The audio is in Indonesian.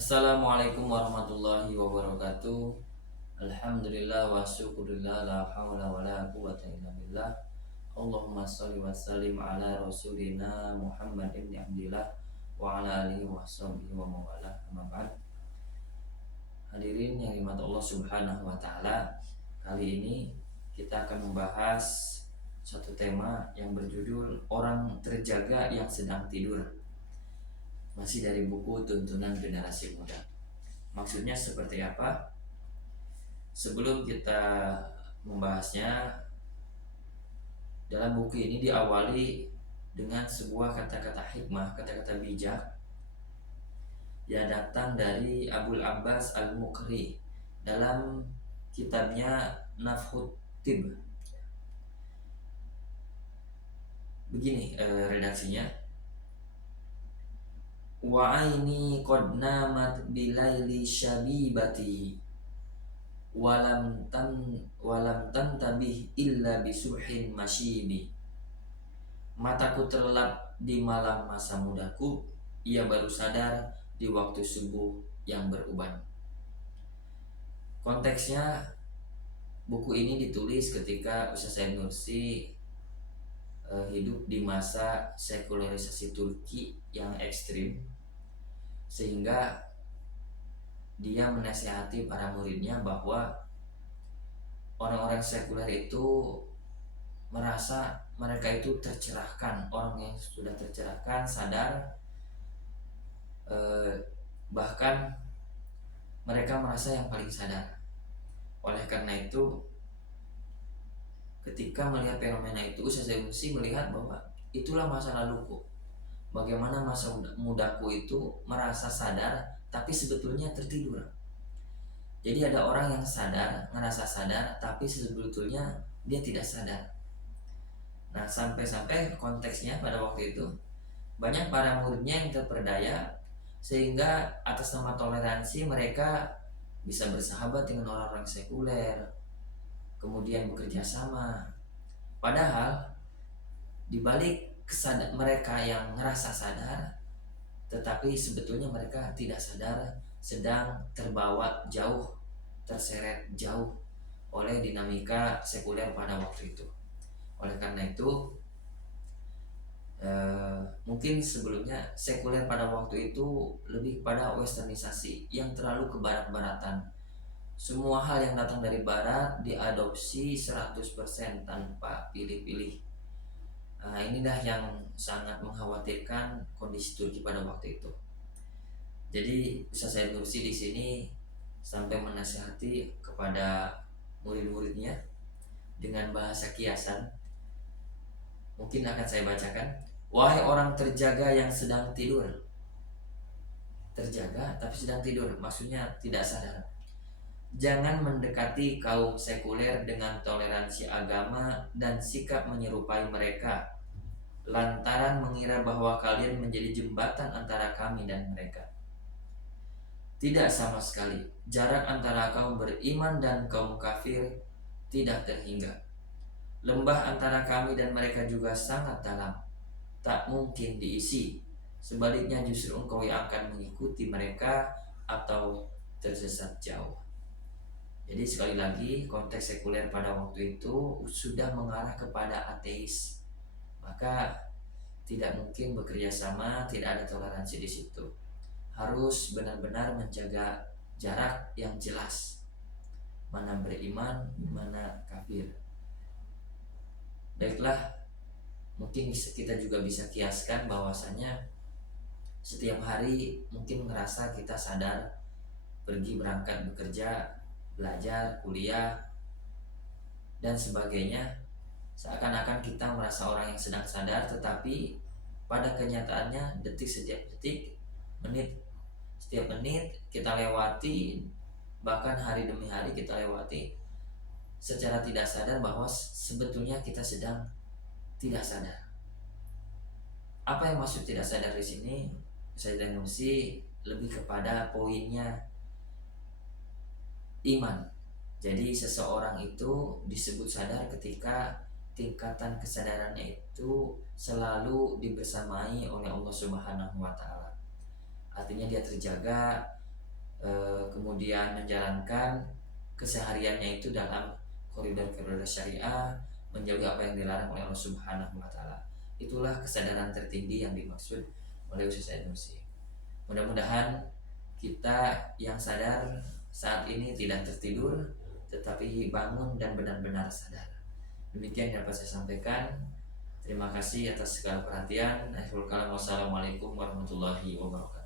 Assalamualaikum warahmatullahi wabarakatuh. Alhamdulillah wa syukurillah la hawla wa la quwata illa billah. Allahumma sholli wa sallim ala rasulina Muhammad ibn Abdillah wa ala alihi wa sahbihi wa mawalah. Amma ba'd. Hadirin yang dirahmati Allah Subhanahu wa taala. Kali ini kita akan membahas satu tema yang berjudul Orang Terjaga yang Sedang Tidur. Masih dari buku Tuntunan Generasi Muda. Maksudnya seperti apa? Sebelum kita membahasnya, dalam buku ini diawali dengan sebuah kata-kata hikmah, kata-kata bijak yang datang dari Abul Abbas Al-Mukri dalam kitabnya Nafhut Tib. Begini redaksinya. Wa aini qad namat bilaili syabibati walam tantabih illa bisubhin masyibi. Mataku terlelap di malam masa mudaku, ia baru sadar di waktu subuh yang beruban. Konteksnya, buku ini ditulis ketika Ustaz Said Nursi hidup di masa sekularisasi Turki yang ekstrim, sehingga dia menasihati para muridnya bahwa orang-orang sekuler itu merasa mereka itu tercerahkan, orang yang sudah tercerahkan, sadar, bahkan mereka merasa yang paling sadar. Oleh karena itu, ketika melihat fenomena itu, Ustaz Nursi melihat bahwa itulah masa laluku. Bagaimana masa mudaku itu merasa sadar, tapi sebetulnya tertidur. Jadi ada orang yang sadar, ngerasa sadar, tapi sebetulnya dia tidak sadar. Nah, sampai-sampai konteksnya pada waktu itu banyak para muridnya yang terperdaya, sehingga atas nama toleransi mereka bisa bersahabat dengan orang-orang sekuler, kemudian bekerja sama. Padahal dibalik mereka yang ngerasa sadar, tetapi sebetulnya mereka tidak sadar sedang terbawa jauh, terseret jauh oleh dinamika sekuler pada waktu itu. Oleh karena itu, mungkin sebelumnya sekuler pada waktu itu lebih pada westernisasi yang terlalu ke barat-baratan. Semua hal yang datang dari barat diadopsi 100% tanpa pilih-pilih. Nah, inilah yang sangat mengkhawatirkan kondisi Turki pada waktu itu. Jadi Ustaz Said Nursi di sini sampai menasihati kepada murid-muridnya dengan bahasa kiasan. Mungkin akan saya bacakan. Wahai orang terjaga yang sedang tidur. Terjaga tapi sedang tidur, maksudnya tidak sadar. Jangan mendekati kaum sekuler dengan toleransi agama dan sikap menyerupai mereka, lantaran mengira bahwa kalian menjadi jembatan antara kami dan mereka. Tidak sama sekali. Jarak antara kaum beriman dan kaum kafir tidak terhingga. Lembah antara kami dan mereka juga sangat dalam, tak mungkin diisi. Sebaliknya justru engkau yang akan mengikuti mereka atau tersesat jauh. Jadi sekali lagi, konteks sekuler pada waktu itu sudah mengarah kepada ateis. Maka tidak mungkin bekerja sama, tidak ada toleransi di situ. Harus benar-benar menjaga jarak yang jelas. Mana beriman, mana kafir. Baiklah, mungkin kita juga bisa kiaskan bahwasanya setiap hari mungkin ngerasa kita sadar, pergi berangkat bekerja, belajar, kuliah, dan sebagainya, seakan-akan kita merasa orang yang sedang sadar, tetapi pada kenyataannya setiap detik, setiap menit kita lewati, bahkan hari demi hari kita lewati secara tidak sadar bahwa sebetulnya kita sedang tidak sadar. Apa yang maksud tidak sadar di sini? Saya Nursi lebih kepada poinnya iman. Jadi seseorang itu disebut sadar ketika tingkatan kesadarannya itu selalu dibersamai oleh Allah Subhanahu wa taala. Artinya dia terjaga, kemudian menjalankan kesehariannya itu dalam koridor-koridor syariah, menjauhi apa yang dilarang oleh Allah Subhanahu wa taala. Itulah kesadaran tertinggi yang dimaksud oleh Ustaz Said Nursi. Mudah-mudahan kita yang sadar saat ini tidak tertidur, tetapi bangun dan benar-benar sadar. Demikian yang dapat saya sampaikan. Terima kasih atas segala perhatian. Akhirul kalam, wassalamualaikum warahmatullahi wabarakatuh.